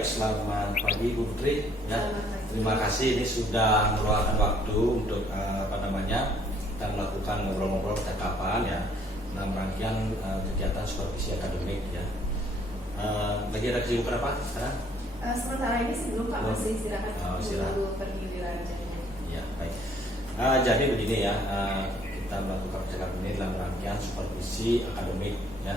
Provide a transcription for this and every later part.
baik, selamat pagi Bu Putri. Ya, terima kasih ini sudah meluangkan waktu untuk kita melakukan ngobrol-ngobrol percakapan ya dalam rangkaian kegiatan supervisi akademik ya. Lagi ada kesibukan apa sekarang? Sementara ini sebelum Pak masih istirahat dulu pergi Diraja. Ya, baik. Jadi begini ya, kita melakukan percakapan ini dalam rangkaian supervisi akademik ya.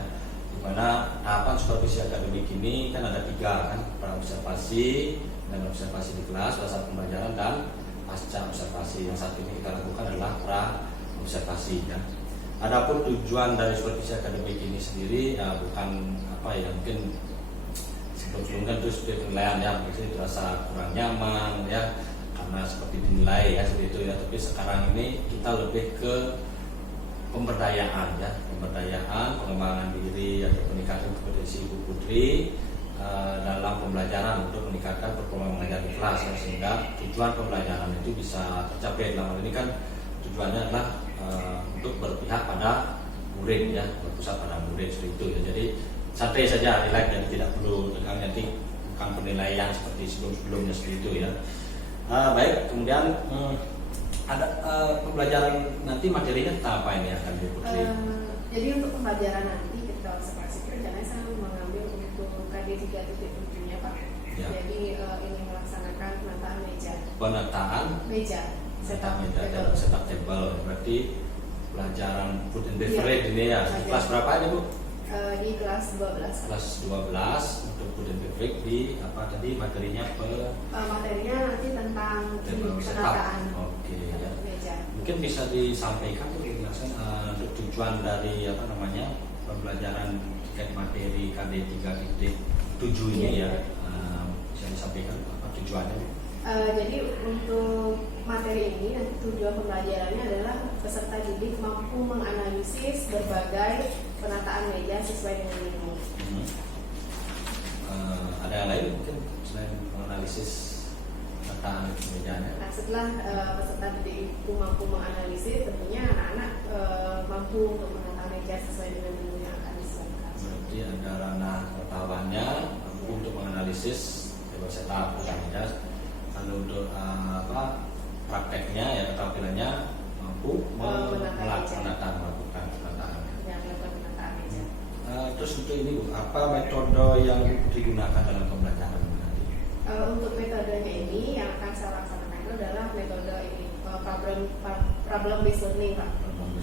Dimana tahapan supervisi akademik ini kan ada 3 kan, pra-observasi dan observasi di kelas, pada saat pembelajaran dan pasca observasi. Yang saat ini kita lakukan adalah pra-observasi ya. Adapun tujuan dari supervisi akademik ini sendiri bukan mungkin sebelum-sebelumnya itu seperti penilaian ya, mungkin terasa kurang nyaman ya karena seperti dinilai ya seperti itu ya. Tapi sekarang ini kita lebih ke pemberdayaan ya, pengembangan diri atau peningkatan kompetensi Ibu Putri dalam pembelajaran untuk meningkatkan performa mengajar di kelas ya, sehingga tujuan pembelajaran itu bisa tercapai. Dalam hal ini kan tujuannya adalah untuk berpihak pada murid ya, berpusat pada murid seperti itu ya. Jadi santai saja, relax, jadi tidak perlu nanti bukan penilaian seperti sebelum-sebelumnya seperti itu ya. Baik, kemudian ada pembelajaran nanti materinya tentang apa ini akan Ibu Putri? Jadi untuk pembelajaran nanti kita observasi rencananya saya mengambil untuk KD 3.7-nya Pak. Ya. Jadi ini melaksanakan penataan meja. Penataan meja, setup table. Berarti pelajaran food and beverage ini ya. Kelas berapa ini Bu? Di kelas 12. Kelas 12 untuk food and beverage di apa tadi materinya? Materinya nanti tentang penataan. Oke. Ya. Meja. Mungkin bisa disampaikan penjelasan untuk tujuan dari pembelajaran terkait materi KD 3.7 ini ya. Bisa disampaikan apa tujuannya? Jadi untuk materi ini nanti tujuan pembelajarannya adalah peserta didik mampu menganalisis berbagai penataan meja sesuai dengan ilmu. Ada yang lain mungkin selain menganalisis penataan mejanya? Nah, setelah peserta didik itu mampu menganalisis, tentunya anak-anak mampu untuk menata meja sesuai dengan ilmu yang akan disampaikan. Berarti ada ranah pengetahuannya mampu untuk menganalisis setup meja. Lalu untuk prakteknya ya keterampilannya mampu melakukan penataan. Ya, melakukan penataan meja. Terus untuk ini Bu, apa metode yang digunakan dalam pembelajaran nanti? Untuk metodenya ini yang akan saya laksanakan itu adalah metode ini problem based learning Pak.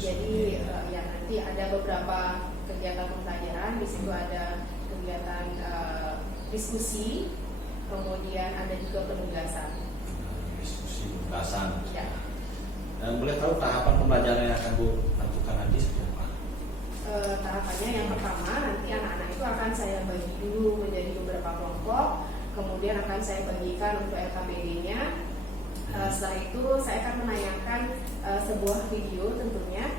Jadi ya nanti ada beberapa kegiatan pembelajaran, di situ ada kegiatan diskusi, kemudian ada juga penugasan. Diskusi, penugasan. Ya. Dan boleh tahu tahapan pembelajaran yang akan Bu lakukan nanti seperti apa? Tahapannya yang pertama nanti anak-anak itu akan saya bagi dulu menjadi beberapa kelompok, kemudian akan saya bagikan untuk LKPD-nya. Setelah itu saya akan menayangkan sebuah video tentunya,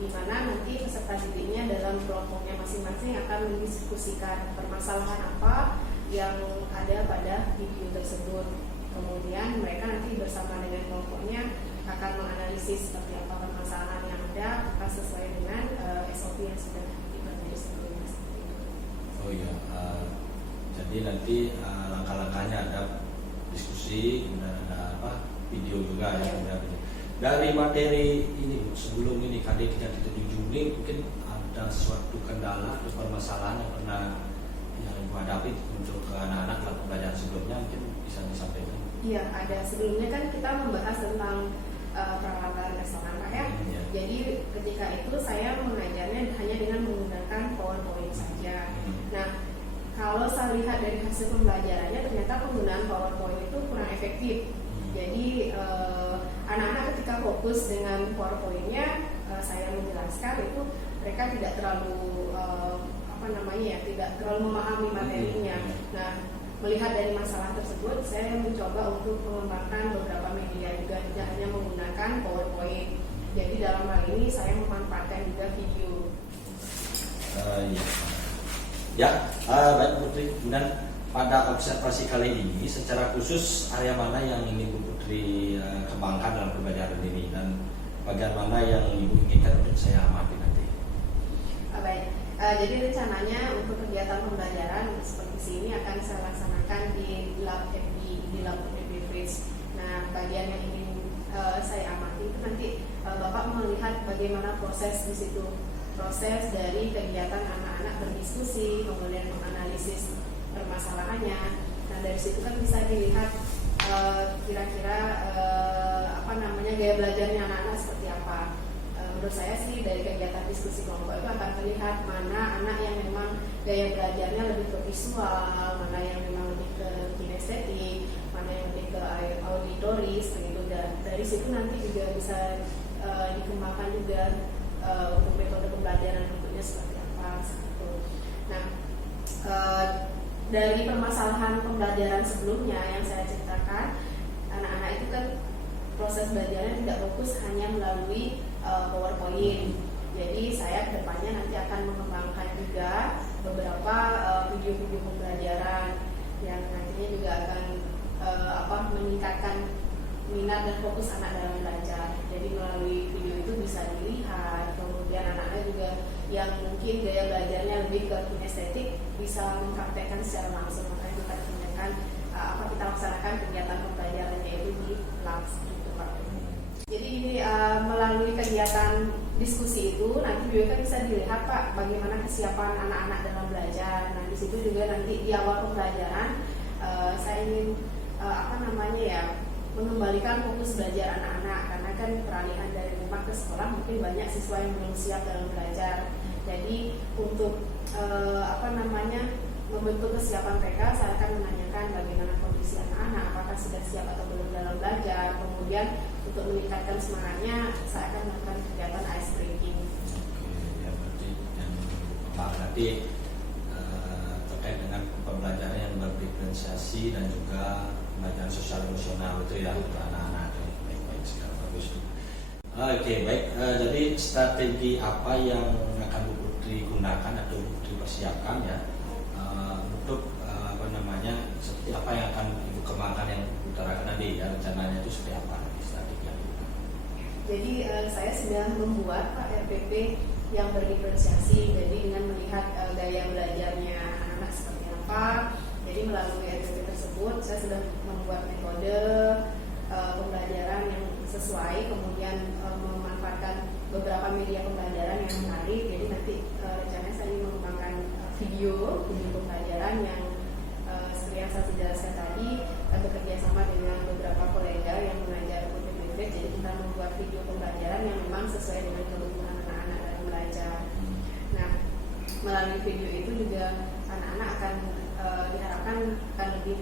di mana nanti peserta didiknya dalam kelompoknya masing-masing akan mendiskusikan permasalahan apa yang ada pada video tersebut. Kemudian mereka nanti bersama dengan kelompoknya akan menganalisis seperti apa permasalahan yang ada, apakah sesuai dengan SOP yang sudah dipelajari sebelumnya. Oh iya, jadi nanti langkah-langkahnya ada diskusi, kemudian ada video juga ya. Dari materi ini sebelum ini KD 3.7 ini mungkin ada suatu kendala atau permasalahan yang pernah yang Ibu hadapi untuk anak-anak dalam pembelajaran sebelumnya, mungkin bisa disampaikan. Iya, ada. Sebelumnya kan kita membahas tentang peralatan restoran Pak ya. Jadi ketika itu saya mengajarnya hanya dengan menggunakan PowerPoint saja. Nah, kalau saya lihat dari hasil pembelajarannya ternyata penggunaan PowerPoint itu kurang efektif. Jadi anak-anak ketika fokus dengan PowerPoint-nya, saya menjelaskan itu mereka tidak terlalu tidak terlalu memahami materinya. Nah, melihat dari masalah tersebut, saya mencoba untuk mengembangkan beberapa media juga, tidak hanya menggunakan PowerPoint. Jadi dalam hal ini saya memanfaatkan juga video. Baik Putri. Kemudian pada observasi kali ini, secara khusus area mana yang ingin Bu Putri kembangkan dalam pembelajaran ini dan bagian mana yang Ibu inginkan untuk saya amati nanti? Baik. Jadi rencananya untuk kegiatan pembelajaran seperti sini akan saya laksanakan di lab FB, di lab FB Fritz. Nah, bagian yang ingin saya amati itu nanti Bapak melihat bagaimana proses di situ, proses dari kegiatan anak-anak berdiskusi, kemudian menganalisis permasalahannya. Nah, dari situ kan bisa dilihat kira-kira gaya belajarnya anak-anak seperti apa. Menurut saya sih dari kegiatan diskusi kelompok itu akan terlihat mana anak yang memang gaya belajarnya lebih ke visual, mana yang memang lebih ke kinestetik, mana yang lebih ke auditoris begitu. Dan dari situ nanti juga bisa dikembangkan juga untuk metode pembelajaran bentuknya seperti apa gitu. Nah, dari permasalahan pembelajaran sebelumnya yang saya ceritakan, anak-anak itu kan proses belajarnya tidak fokus hanya melalui PowerPoint. Jadi saya kedepannya nanti akan mengembangkan juga beberapa video-video pembelajaran yang nantinya juga akan meningkatkan minat dan fokus anak dalam belajar. Jadi melalui video itu bisa dilihat, kemudian anak-anak juga yang mungkin gaya belajarnya lebih ke kinestetik bisa mempraktekkan secara langsung. Makanya kita kita laksanakan kegiatan pembelajarannya itu di lab gitu Pak. Jadi ini melalui kegiatan diskusi itu nanti juga kan bisa dilihat Pak bagaimana kesiapan anak-anak dalam belajar. Nah di situ juga nanti di awal pembelajaran saya ingin mengembalikan fokus belajar anak-anak, karena kan peralihan dari rumah ke sekolah mungkin banyak siswa yang belum siap dalam belajar. Jadi untuk membentuk kesiapan mereka, saya akan menanyakan bagaimana kondisi anak-anak, apakah sudah siap atau belum dalam belajar. Kemudian untuk meningkatkan semangatnya, saya akan melakukan kegiatan ice breaking. Oke, ya berarti terkait dengan pembelajaran yang berdiferensiasi dan juga pembelajaran sosial emosional itu ya untuk anak-anak. Baik, sekali bagus. Oke, baik. Jadi strategi apa yang akan Bu Putri gunakan atau Bu Putri persiapkan ya untuk seperti apa yang akan Ibu kembangkan yang utarakan nanti ya, rencananya itu seperti apa strateginya? Jadi saya sudah membuat Pak RPP yang berdiferensiasi. Jadi dengan melihat gaya belajarnya anak-anak seperti apa. Jadi melalui RPP tersebut saya sudah membuat metode pembelajaran yang sesuai, kemudian memanfaatkan beberapa media pembelajaran yang menarik. Jadi nanti rencananya saya ingin mengembangkan video pembelajaran yang seperti yang saya jelaskan tadi, bekerja sama dengan beberapa kolega yang mengajar UTBK. Jadi kita membuat video pembelajaran yang memang sesuai dengan kebutuhan anak-anak dalam belajar. Nah, melalui video itu juga anak-anak akan diharapkan akan lebih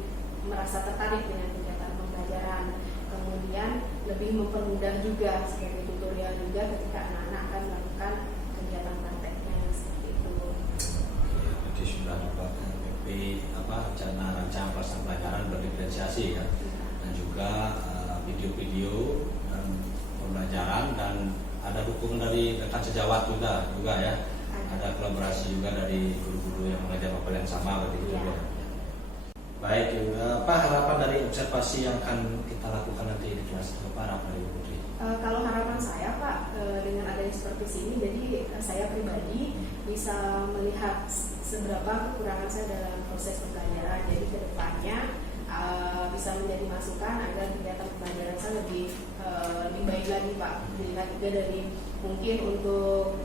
merasa tertarik dengan kegiatan pembelajaran. Kemudian lebih mempermudah juga sebagai tutorial juga ketika anak-anak akan melakukan kegiatan prakteknya seperti itu. Jadi sudah dibuat rencana pelaksanaan pelajaran berdiferensiasi ya, dan juga video-video dan pembelajaran, dan ada dukungan dari rekan sejawat juga ya. Ada kolaborasi juga dari guru-guru yang mengajar mapel yang sama begitu ya. Baik, apa harapan dari observasi yang akan kita lakukan nanti di kelas? Apa harapan dari Putri? Kalau harapan saya Pak, dengan adanya supervisi ini, jadi saya pribadi bisa melihat seberapa kekurangan saya dalam proses pembelajaran. Jadi kedepannya bisa menjadi masukan agar kegiatan pembelajaran saya lebih baik lagi Pak. Dilihat juga dari mungkin untuk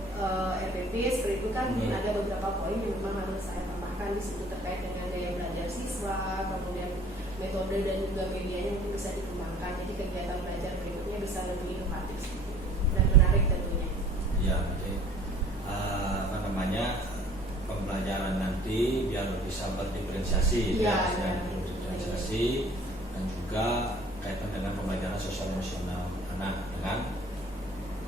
RPP seperti itu kan mungkin ada beberapa poin yang memang harus saya tambahkan di situ terkait dengan gaya belajar siswa, kemudian metode dan juga medianya mungkin bisa dikembangkan. Jadi kegiatan belajar berikutnya bisa lebih inovatif dan menarik tentunya. Ya, jadi pembelajaran nanti biar bisa berdiferensiasi ya, berdiferensiasi dan juga kaitan dengan pembelajaran sosial emosional anak dengan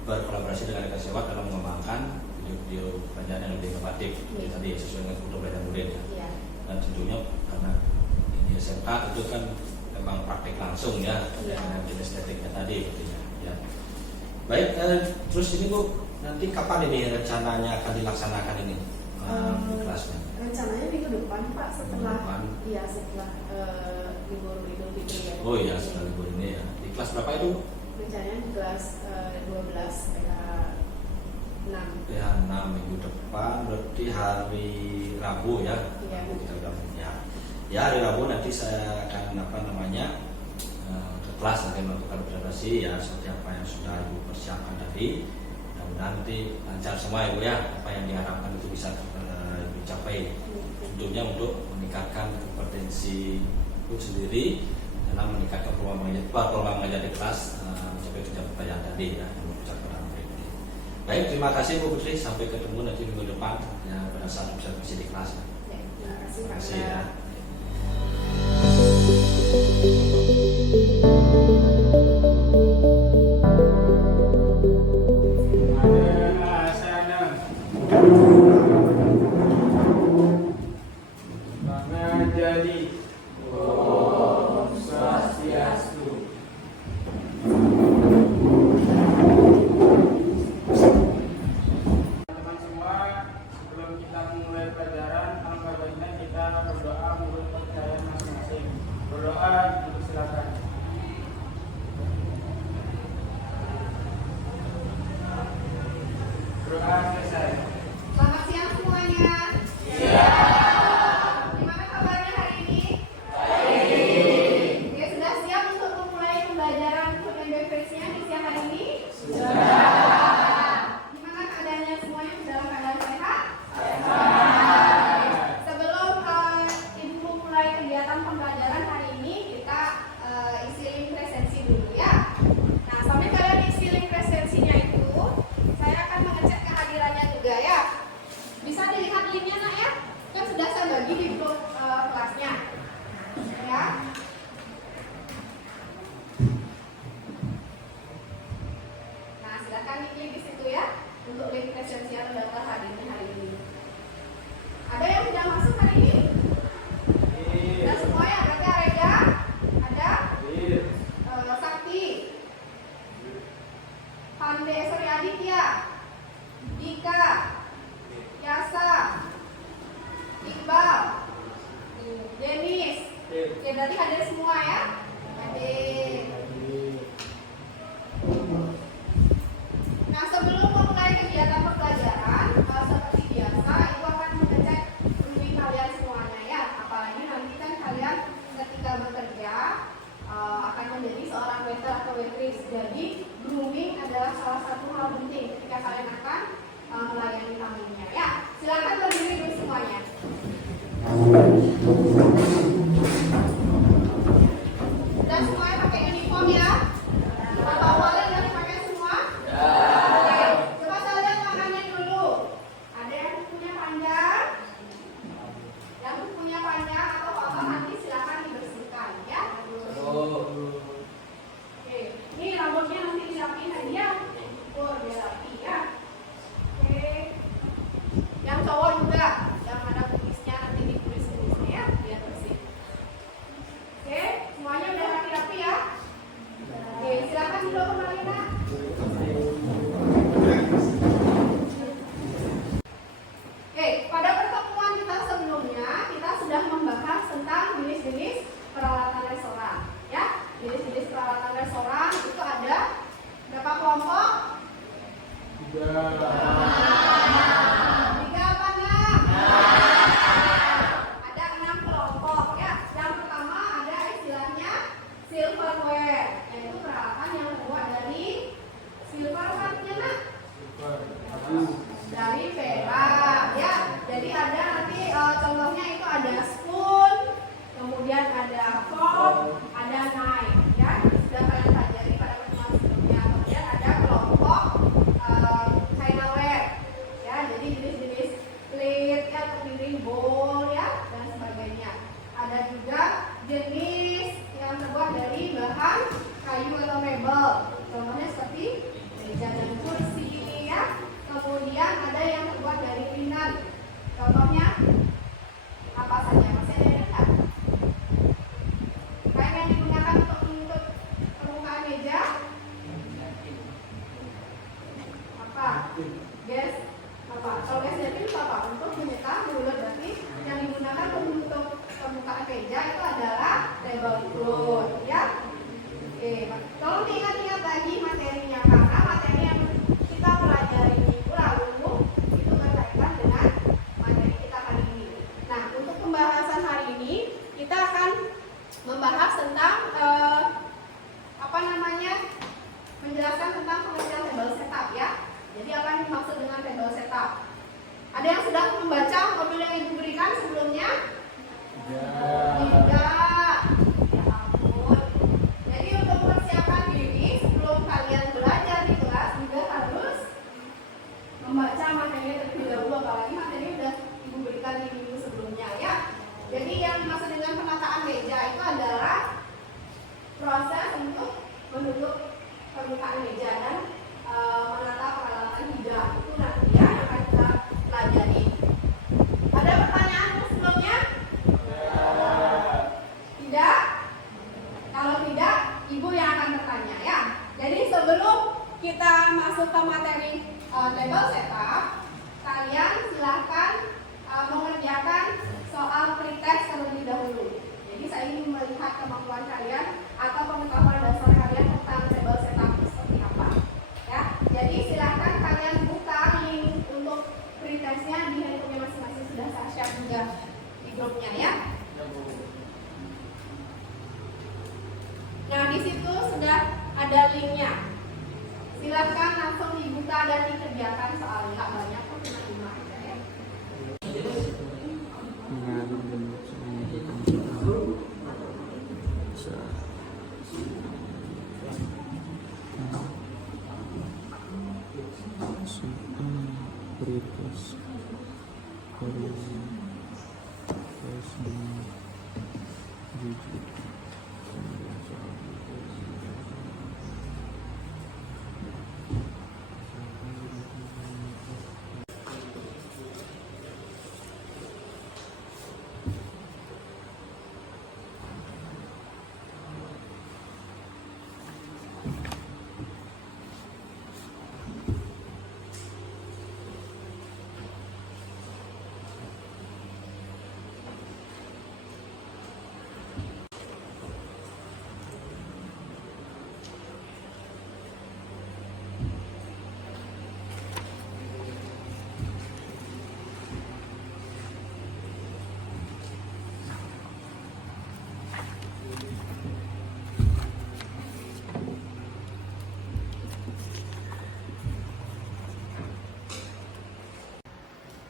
berkolaborasi dengan rekan sejawat dalam mengembangkan video-video pembelajaran yang lebih inovatif tadi sesuai dengan kebutuhan belajar murid ya. Dan tentunya karena ini SMK itu kan memang praktik langsung ya dengan kinestetiknya tadi ya. Baik, terus ini Bu, nanti kapan ini rencananya akan dilaksanakan ini kelasnya? Rencananya minggu depan Pak, setelah libur Idul Fitri ya. Oh iya, setelah libur ini ya. Di kelas berapa itu? Rencananya di kelas 12 mereka 6. Ya 6 minggu depan, berarti hari Rabu ya. Iya. Rabu kita udah punya. Ya hari Rabu nanti saya akan ke kelas nanti melakukan observasi ya seperti apa yang sudah ibu persiapkan tadi. Mudah-mudahan nanti lancar semua ibu ya, apa yang diharapkan itu bisa dicapai. Tentunya untuk meningkatkan kompetensi ibu sendiri dalam meningkatkan peluang mengajar di kelas mencapai pencapaian tadi ya yang diucapkan berikut. Baik, terima kasih Bu Putri, sampai ketemu nanti minggu depan ya pada saat observasi di kelas. Ya, terima kasih Terima kasih ya. Jadi Om Swastiastu. Teman-teman semua, sebelum kita memulai pelajaran, alangkah baiknya kita berdoa menurut kepercayaan masing-masing. Berdoa, silakan. Berdoa selesai. Selamat siang semuanya. Gimana kabarnya hari ini? Baik. Oke, sudah siap untuk memulai pembelajaran food and beverage-nya di siang hari ini? Sudah. Gimana keadaannya semuanya? Dalam keadaan sehat? Sehat. Sebelum Ibu mulai kegiatan pembelajaran hari ini, kita isi link presensi dulu ya. Nah, sambil kalian isi link presensinya itu, saya akan mengecek kehadirannya juga ya. Bisa dilihat linknya nak ya? Kan sudah saya bagi di grup kelasnya ya. Nah, silakan klik di situ ya untuk link presensi yang daftar hadirnya hari ini. Ada yang sudah masuk hari ini? Sudah semua ya? Berarti Arega ada? Sakti, Pande, sorry Aditya, Dika, Yasa, Iqbal, Denis. Oke, berarti hadir semua ya? Hadir. Nah, sebelum memulai kegiatan pembelajaran, seperti biasa, Ibu akan mengecek grooming kalian semuanya ya. Apalagi nanti kan kalian ketika bekerja akan menjadi seorang waiter atau waitress. Jadi, grooming adalah salah satu hal penting ketika kalian akan melayani tamunya ya. Silakan berdiri dulu semuanya. Sudah semuanya pakai uniform ya? Atau awalnya sudah dipakai semua? Oke. Coba saya lihat tangannya dulu. Ada yang kukunya panjang? Yang kukunya panjang atau apa nanti silakan dibersihkan ya. Oke. Ini rambutnya nanti dirapiin aja. Biar rapi ya. Oke. Yang cowok juga, yang ada kumisnya nanti ditulis-tulisnya ya, biar bersih. Oke, semuanya udah rapi-rapi ya. Oke, silakan dulu kembali nak. Oke, pada pertemuan kita sebelumnya kita sudah membahas tentang jenis-jenis peralatan restoran. Ya, jenis-jenis peralatan restoran itu ada berapa kelompok? 3 apa 6? Ada 6 kelompok ya. Yang pertama ada istilahnya silverware, yaitu peralatan yang terbuat dari silver artinya nak? Dari perak ya. Jadi ada nanti contohnya itu ada spoon, kemudian ada fork, ada knife ya. Sudah kalian pelajari pada pertemuan sebelumnya. Kemudian ada kelompok Chinaware ya, jadi jenis-jenis plate ya, piring, bowl ya, dan sebagainya. Ada juga jenis yang terbuat dari bahan kayu atau mebel, contohnya seperti meja dan kursi ya. Kemudian ada yang terbuat dari linan, contohnya apa saja? Masih kemampuan kalian atau pengetahuan dasar kalian tentang table setup seperti apa. Ya, jadi silahkan kalian buka link untuk pretestnya di handphonenya masing-masing, sudah saya share juga di grupnya ya. Nah, di situ sudah ada linknya. Silahkan langsung dibuka dan dikerjakan soalnya nggak banyak kok, cuma 5 aja ya.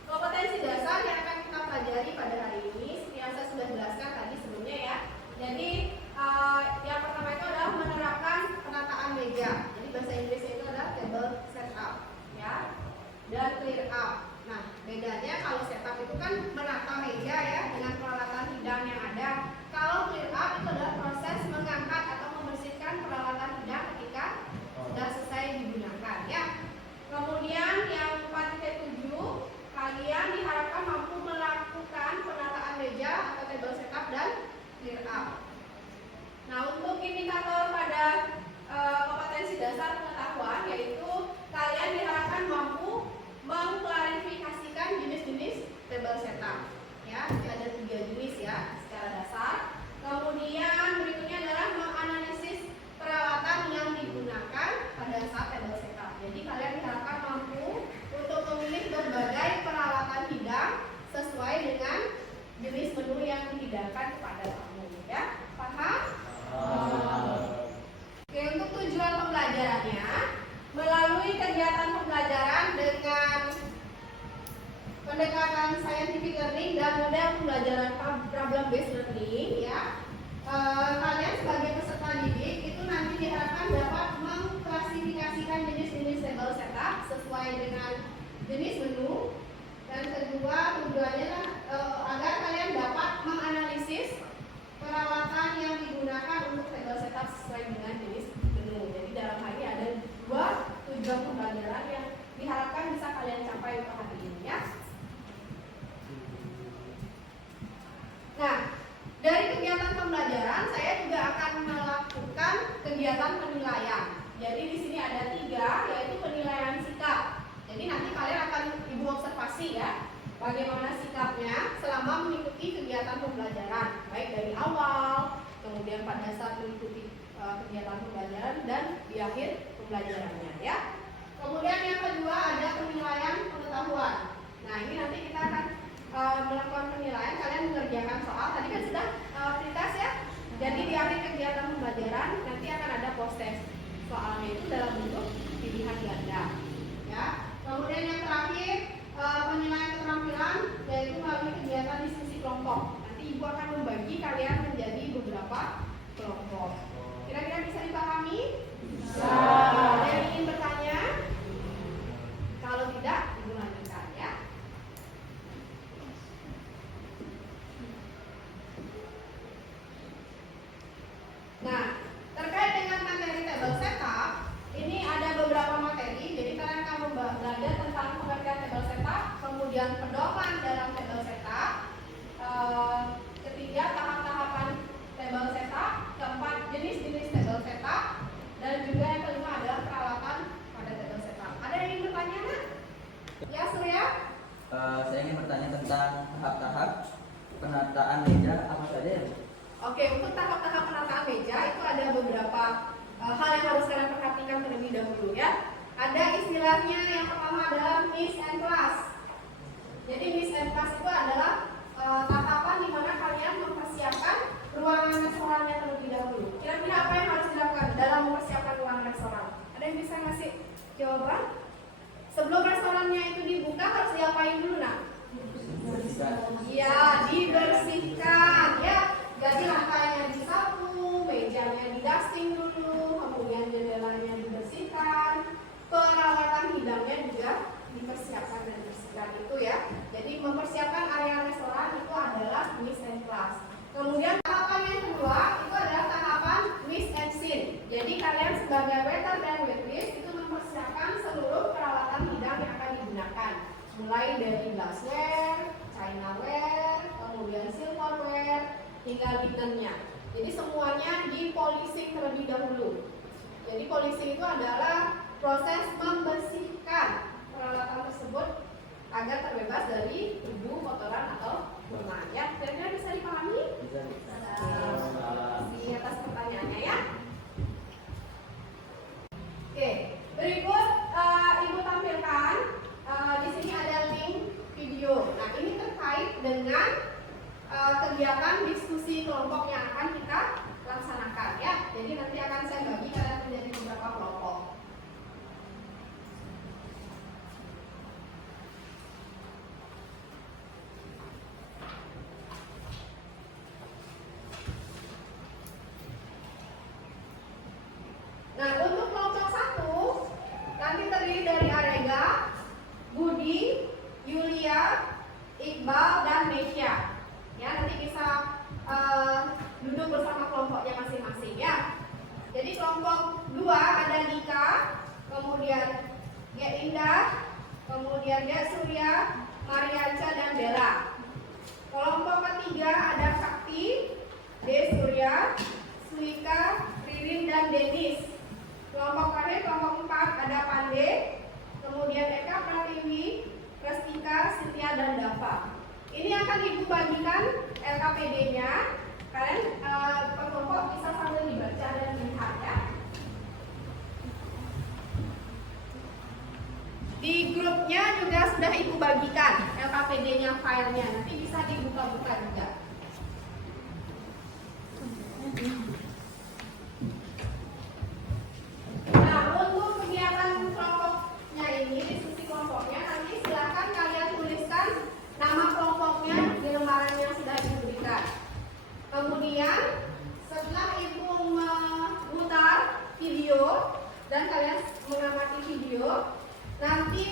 Kompetensi dasar yang akan kita pelajari pada hari ini, seperti yang saya sudah jelaskan tadi sebelumnya ya. Jadi yang pertama itu adalah menerapkan penataan meja. Jadi bahasa Inggrisnya itu adalah table setup, ya, dan clear up. Nah, bedanya kalau setup itu kan menata meja ya dengan peralatan hidang yang ada. Kalau clear up itu adalah proses mengangkat atau membersihkan peralatan hidang ketika sudah selesai digunakan, ya. Kemudian yang 4.7, kalian diharapkan mampu melakukan penataan meja atau table setup dan clear up. Nah, untuk indikator pada kompetensi dasar pengetahuan, yaitu kalian diharapkan mampu mengklarifikasikan jenis-jenis table setup. Ya, jadi ada 3 jenis ya secara dasar. Kemudian berikutnya adalah menganalisis peralatan yang digunakan pada saat table setup. Jadi kalian diharapkan mampu untuk memilih berbagai peralatan hidang sesuai dengan jenis menu yang dihidangkan kepada tamu. Ya, paham? Oke, untuk tujuan pembelajarannya, melalui kegiatan pembelajaran dengan pendekatan scientific learning dan model pembelajaran problem based learning, ya, kalian sebagai peserta didik itu nanti diharapkan dapat mengklasifikasikan jenis-jenis table setup sesuai dengan jenis menu. Dan kedua, tujuannya agar kalian dapat menganalisis peralatan yang digunakan untuk table setup sesuai dengan jenis menu. Jadi dalam hal ini ada 2 tujuan pembelajaran yang diharapkan bisa kalian capai untuk hari ini, ya. Nah, dari kegiatan pembelajaran saya juga akan melakukan kegiatan penilaian. Jadi di sini ada 3, yaitu penilaian sikap. Jadi nanti kalian akan ibu observasi ya, bagaimana sikapnya selama mengikuti kegiatan pembelajaran, baik dari awal, kemudian pada saat mengikuti kegiatan pembelajaran dan di akhir pembelajarannya, ya. Kemudian yang kedua ada penilaian pengetahuan. Nah, ini nanti kita akan melakukan penilaian, kalian mengerjakan soal. Tadi kan sudah prioritas ya. Jadi di akhir kegiatan pembelajaran nanti akan ada post test. Soalnya itu dalam bentuk pilihan ganda, ya. Kemudian yang terakhir penilaian keterampilan, yaitu melalui kegiatan diskusi kelompok. Nanti ibu akan membagi kalian menjadi beberapa kelompok. Kira-kira bisa dipahami? Bisa. Ada yang ingin bertanya? Kalau tidak, ibu lanjutkan ya. Nah, terkait dengan materi table setup, ini ada beberapa materi. Jadi kalian akan belajar tentang pengertian table setup, kemudian pedoman dalam table setup, ketiga tahap-tahapan table setup, keempat jenis-jenis table setup, dan juga yang kelima adalah peralatan pada table setup. Ada yang ingin bertanya, nak? Ya, Surya? Saya ingin bertanya tentang tahap-tahap penataan meja apa saja ya? Oke, untuk tahap-tahap ya, itu ada beberapa hal yang harus kalian perhatikan terlebih dahulu ya. Ada istilahnya yang pertama adalah miss and class. Jadi miss and class itu adalah tatapan di mana kalian mempersiapkan ruangan restorannya terlebih dahulu. Kira-kira apa yang harus dilakukan dalam mempersiapkan ruangan restoran? Ada yang bisa ngasih jawaban? Sebelum restorannya itu dibuka harus diapain dulu nak? Ya, dibersihkan ya. Jadi lantainya disapu, mejanya didusting dulu, kemudian jendelanya dibersihkan, peralatan hidangnya juga dipersiapkan dan dibersihkan itu ya. Jadi mempersiapkan area restoran itu adalah miss and class. Kemudian tahapan yang kedua itu adalah tahapan miss and scene. Jadi kalian sebagai waiter dan waitress itu mempersiapkan seluruh peralatan hidang yang akan digunakan, mulai dari glassware, chinaware, kemudian silverware, hingga linennya. Jadi semuanya dipolishing terlebih dahulu. Jadi polishing itu adalah proses membersihkan peralatan tersebut agar terbebas dari debu, kotoran atau kuman. Ya, kira-kira bisa dipahami? Bisa. Di atas pertanyaannya ya. Oke, berikut Ibu tampilkan di sini ada link video. Nah, ini terkait dengan kegiatan diskusi kelompok yang akan kita laksanakan ya. Jadi nanti akan saya bagi kalian menjadi beberapa kelompok. Nah, untuk kelompok 1 nanti terdiri dari Arega, Budi, Yulia, Iqbal, dan Nesya. Ya, nanti bisa duduk bersama kelompoknya masing-masing ya. Jadi kelompok 2 ada Dika, kemudian Ge Indah, kemudian Ge Surya, Marianca, dan Bella. Kelompok ketiga ada Sakti, De Surya, Suika, Ririn, dan Denis. Kelompok terakhir kelompok 4 ada Pande, kemudian Eka Pratiwi, Restika, Sintia, dan Dava. Ini akan Ibu bagikan LKPD-nya. Kalian per kelompok bisa sambil dibaca dan dilihat ya. Di grupnya juga sudah Ibu bagikan LKPD-nya, filenya. Nanti bisa dibuka-buka juga. Nah, untuk kegiatan kelompoknya ini, diskusi kelompoknya, nanti silakan kalian tuliskan nama kelompoknya di lembaran yang sudah Ibu berikan. Kemudian setelah Ibu memutar video dan kalian mengamati video, nanti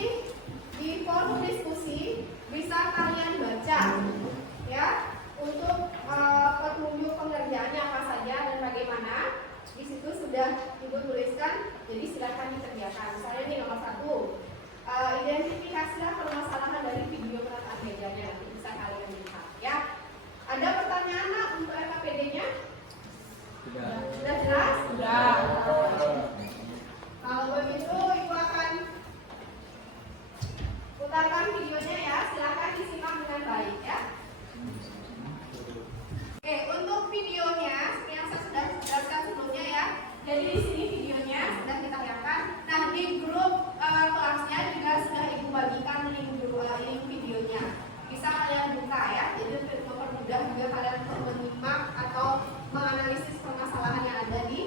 di forum diskusi bisa kalian baca ya untuk petunjuk pengerjaannya apa saja dan bagaimana. Di situ sudah Ibu tuliskan, jadi silakan dikerjakan. Misalnya ini nomor 1, identifikasilah permasalahan dari video penataan mejanya, nanti bisa kalian lihat ya. Ada pertanyaan nak untuk LKPD-nya? Sudah jelas? Sudah. Kalau begitu Ibu akan putarkan videonya ya. Silakan disimak dengan baik ya. Oke, untuk videonya yang saya sudah jelaskan sebelumnya ya. Jadi di sini videonya sudah kita tayangkan. Nah, di grup kelasnya juga sudah Ibu bagikan link videonya. Bisa kalian buka ya. Jadi untuk mempermudah juga kalian untuk menyimak atau menganalisis permasalahan yang ada di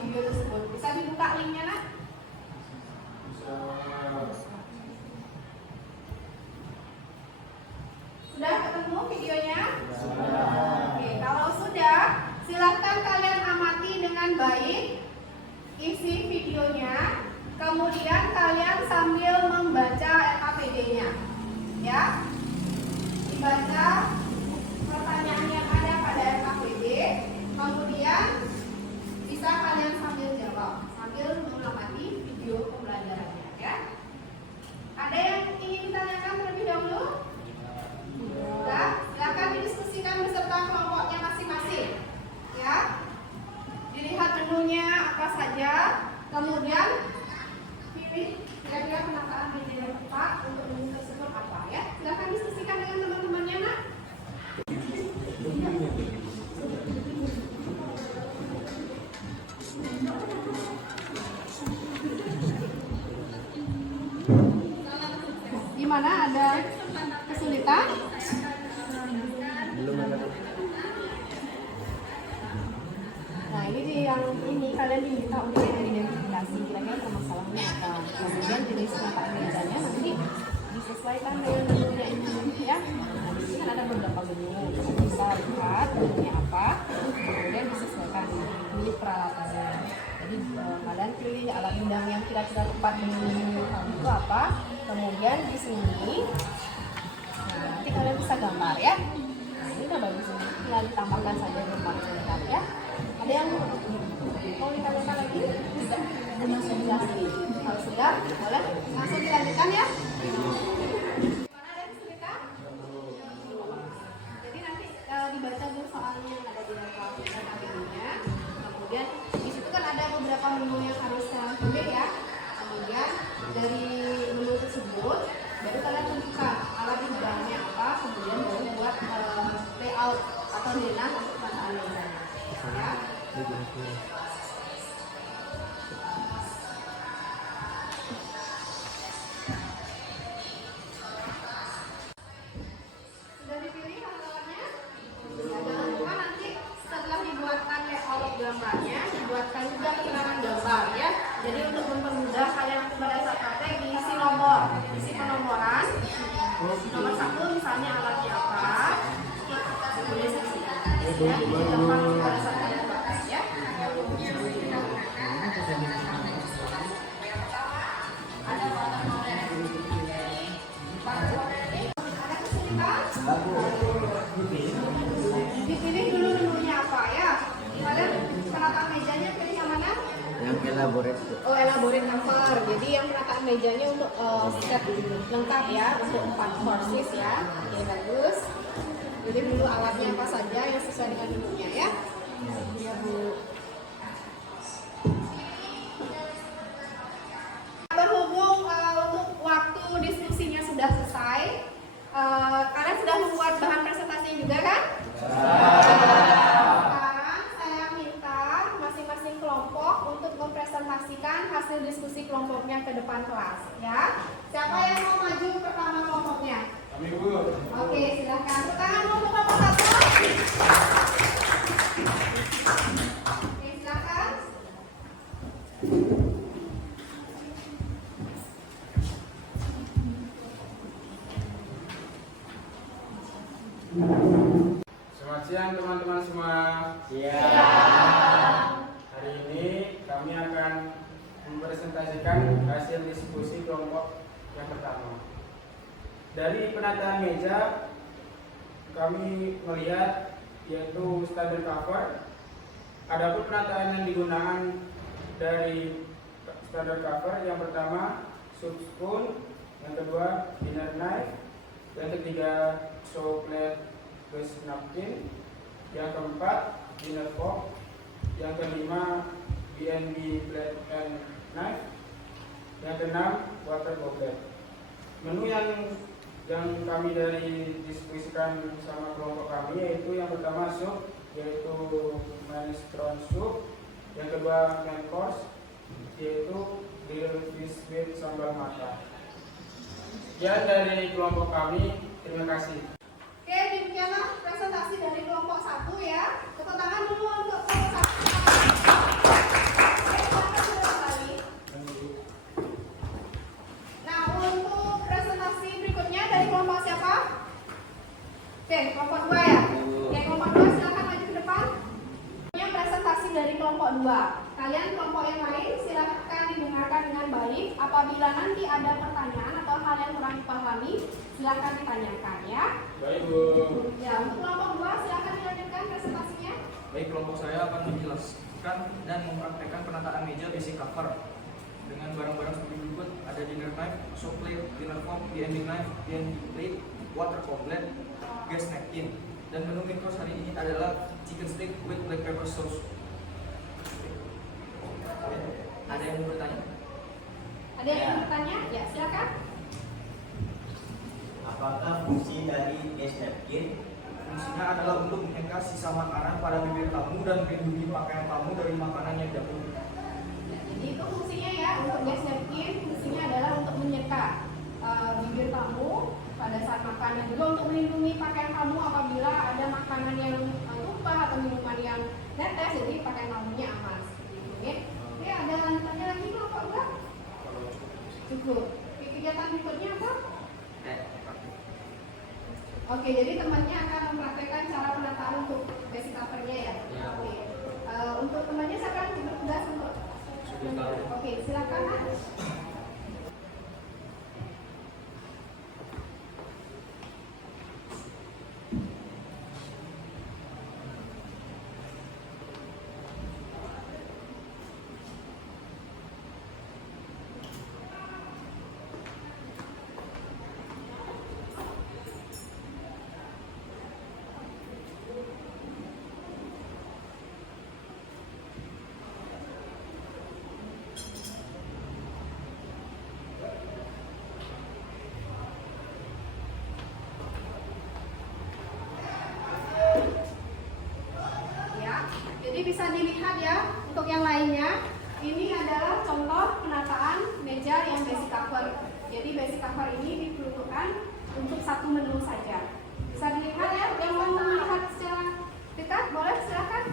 video tersebut. Bisa dibuka linknya nak? Sudah ketemu videonya? Oke, kalau sudah, silahkan kalian amati dengan baik isi videonya. Kemudian kalian sambil membaca LKPD-nya, ya. Dibaca pertanyaan yang ada pada LKPD. Kemudian bisa kalian sambil jawab, sambil mengamati video pembelajarannya, ya. Ada yang ingin ditanyakan terlebih dahulu? Nah, silakan didiskusikan beserta kelompoknya masing-masing, ya. Dilihat menunya apa saja, kemudian pilih kira-kira penataan media yang tepat untuk menu tersebut apa ya. Silakan diskusikan dengan teman-temannya nak. kalian diminta untuk identifikasi kira-kira permasalahannya apa. Kemudian jenis penataan mejanya nanti disesuaikan dengan menunya ini ya. Nah, di sini kan ada beberapa menu, bisa lihat menunya apa, kemudian disesuaikan pilih peralatannya. Jadi kalian pilih alat bidang yang kira-kira tepat dengan menu kamu itu apa, kemudian di sini, nah nanti kalian bisa gambar ya. Nah ini udah bagus ini, tinggal ditambahkan saja gambar lengkap ya. Ada yang mau ditanyakan lagi? Sudah. Kalau sudah, boleh langsung dilanjutkan ya. Mana ada yang kesulitan? Jadi nanti dibaca dulu soalnya yang ada di dalam KBG-nya. Kemudian di situ kan ada beberapa menu yang harus kalian pilih ya. Kemudian dari menu tersebut baru kalian tentukan alat bidangnya apa, kemudian baru buat layout atau denah untuk penataan mejanya. Ya. Sudah dipilih alat-alatnya? Ya, jangan lupa nanti setelah dibuatkan layout gambarnya, dibuatkan juga keterangan gambar ya. Jadi untuk mempermudah kalian pada saat praktek diisi nomor, isi penomoran. Nomor 1 misalnya alatnya apa, kemudian ya, jadi gampang pada saat kalian praktek ya. Ada kesulitan? Dipilih dulu menunya apa ya. Kalian penataan mejanya pilih yang mana? Yang elaborate. Oh, elaborate number. Jadi yang penataan mejanya untuk set lengkap ya, untuk 4 courses ya. Oke, bagus. Jadi dulu alatnya apa saja yang sesuai dengan menunya ya. Iya, Bu. Berhubung untuk waktu diskusinya sudah selesai, kalian sudah membuat bahan presentasinya juga kan? Sekarang saya minta masing-masing kelompok untuk mempresentasikan hasil diskusi kelompoknya ke depan kelas ya. Siapa yang mau maju pertama kelompoknya? Kami Bu. Oke, silahkan. Tepuk tangan dulu untuk kelompok 1. Oke, silahkan. Selamat siang teman-teman semua. Hari ini kami akan mempresentasikan hasil diskusi kelompok yang pertama. Dari penataan meja kami melihat yaitu standar cover. Adapun penataan yang digunakan dari standar cover yang pertama soup spoon, yang kedua dinner knife, yang ketiga show plate waste napkin, yang keempat dinner fork, yang kelima B&B plate and knife, yang keenam water goblet. Menu yang kami dari diskusikan sama kelompok kami yaitu yang pertama soup, yaitu minestrone soup, yang kedua main course yaitu grilled fish with sambal mata. Sekian dari kelompok kami, terima kasih. Oke, demikianlah presentasi dari kelompok 1 ya. Tepuk tangan dulu untuk kelompok 1. Oke, silakan sudah kembali. Nah, untuk presentasi berikutnya dari kelompok siapa? Oke, kelompok 2 ya. Oke, kelompok 2 silakan maju ke depan. Ini presentasi dari kelompok 2. Kalian kelompok yang lain silakan didengarkan dengan baik. Apabila nanti ada pertanyaan atau hal yang kurang dipahami, silakan ditanyakan ya. Baik Bu. Ya, untuk kelompok 2 silakan dilanjutkan presentasinya. Baik, kelompok saya akan menjelaskan dan mempraktekkan penataan meja basic cover dengan barang-barang seperti berikut: ada dinner knife, show plate, dinner fork, B&B knife, B&B plate, water goblet, gas napkin. Dan menu main course hari ini adalah chicken steak with black pepper sauce. Ada yang mau bertanya? Ada yang ingin bertanya? Ya, silakan. Apakah fungsi dari gas napkin? Fungsinya adalah untuk menyekat sisa makanan pada bibir tamu dan melindungi pakaian tamu dari makanan yang jatuh. Ya, jadi itu fungsinya ya, untuk gas napkin fungsinya adalah untuk menyekat bibir tamu pada saat makan, dan juga untuk melindungi pakaian tamu apabila ada makanan yang tumpah atau minuman yang netes, jadi pakaian tamunya aman. Seperti itu ya. Good. Kegiatan berikutnya apa? Oke, jadi temannya akan mempraktekkan cara penataan untuk basic covernya ya? Oke. Untuk temannya siapa yang bertugas untuk? Oke, silakan. Bisa dilihat ya, untuk yang lainnya ini adalah contoh penataan meja yang basic cover. Jadi basic cover ini diperuntukkan untuk satu menu saja. Bisa dilihat ya, yang mau melihat secara dekat boleh silakan.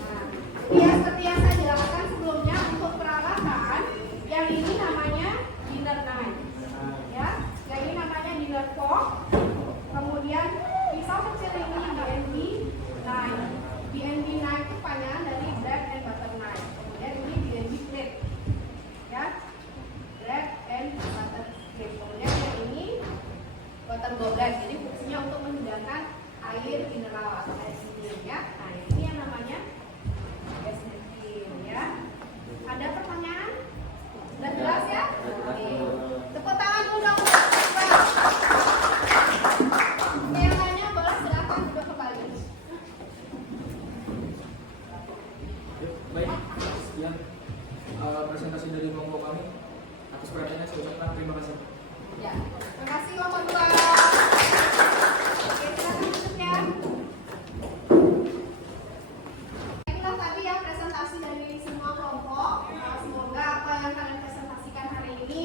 Nah, ya seperti yang saya jelaskan sebelumnya, untuk peralatan yang ini namanya dinner knife, ya, yang ini namanya dinner fork. Kemudian pisau kecil ini BNB knife. BNB knife itu panjang dari bread and butter knife. Kemudian ini BNB plate, ya, bread and butter plate. Kemudian yang ini water goblet. Jadi fungsinya untuk menghidangkan air mineral atau air dingin, ya. Nah ini yang namanya gas mesin, ya. Ada pertanyaan? Sudah jelas ya? Oke. Tepuk tangan dulu dong. Yang lainnya boleh silakan duduk kembali. Baik, sekian presentasi dari kelompok kami. Atas perhatiannya saya ucapkan terima kasih. Ya, terima kasih kelompok 2. Oke, silakan duduk ya. Itulah tadi ya presentasi dari semua kelompok. Semoga apa yang kalian presentasikan hari ini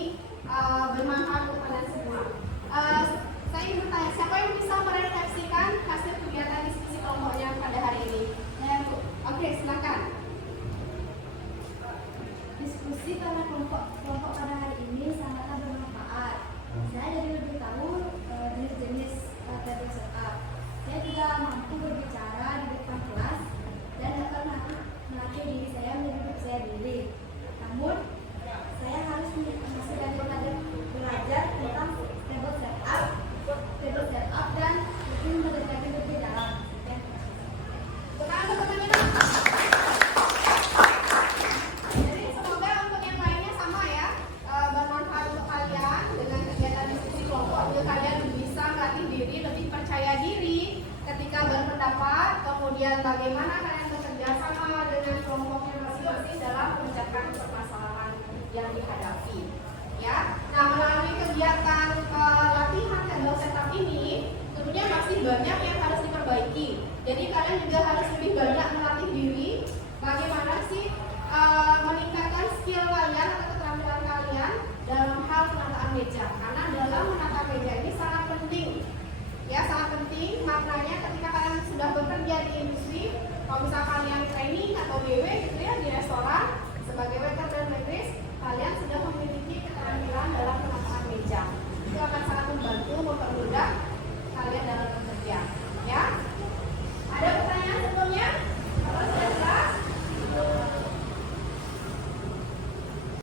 bermanfaat untuk kalian semua. Saya ingin bertanya, siapa yang bisa merefleksikan hasil kegiatan diskusi kelompoknya pada hari ini? Oke, silakan. Diskusi pada kelompok pada hari ini sangatlah bermanfaat. Saya jadi lebih tahu jenis-jenis table setup. Saya juga mampu berbicara di depan kelas dan dapat melatih diri saya menjadi percaya diri. Namun, saya harus masih belajar tentang table setup dan mungkin mendekati lebih dalam. Jadi semoga untuk yang lainnya sama ya, bermanfaat untuk kalian dengan kegiatan diskusi kelompok. Juga kalian bisa melatih diri lebih percaya diri ketika berpendapat, kemudian bagaimana kalian bekerja sama dengan kelompoknya masing-masing dalam memecahkan permasalahan yang dihadapi. Ya, nah melalui kegiatan latihan table setup ini, tentunya masih banyak yang harus diperbaiki. Jadi kalian juga harus lebih banyak melatih diri bagaimana sih meningkatkan skill kalian atau keterampilan kalian dalam hal penataan meja. Karena dalam menata meja ini sangat penting, ya sangat penting. Maknanya ketika kalian sudah bekerja di industri, kalau misalnya kalian training atau BW gitu ya di restoran sebagai waiter dan waitress, kalian sudah memiliki keterampilan dalam penataan meja. Itu akan sangat membantu mempermudah kalian dalam bekerja. Ya, ada pertanyaan sebelumnya? Kalau sudah jelas,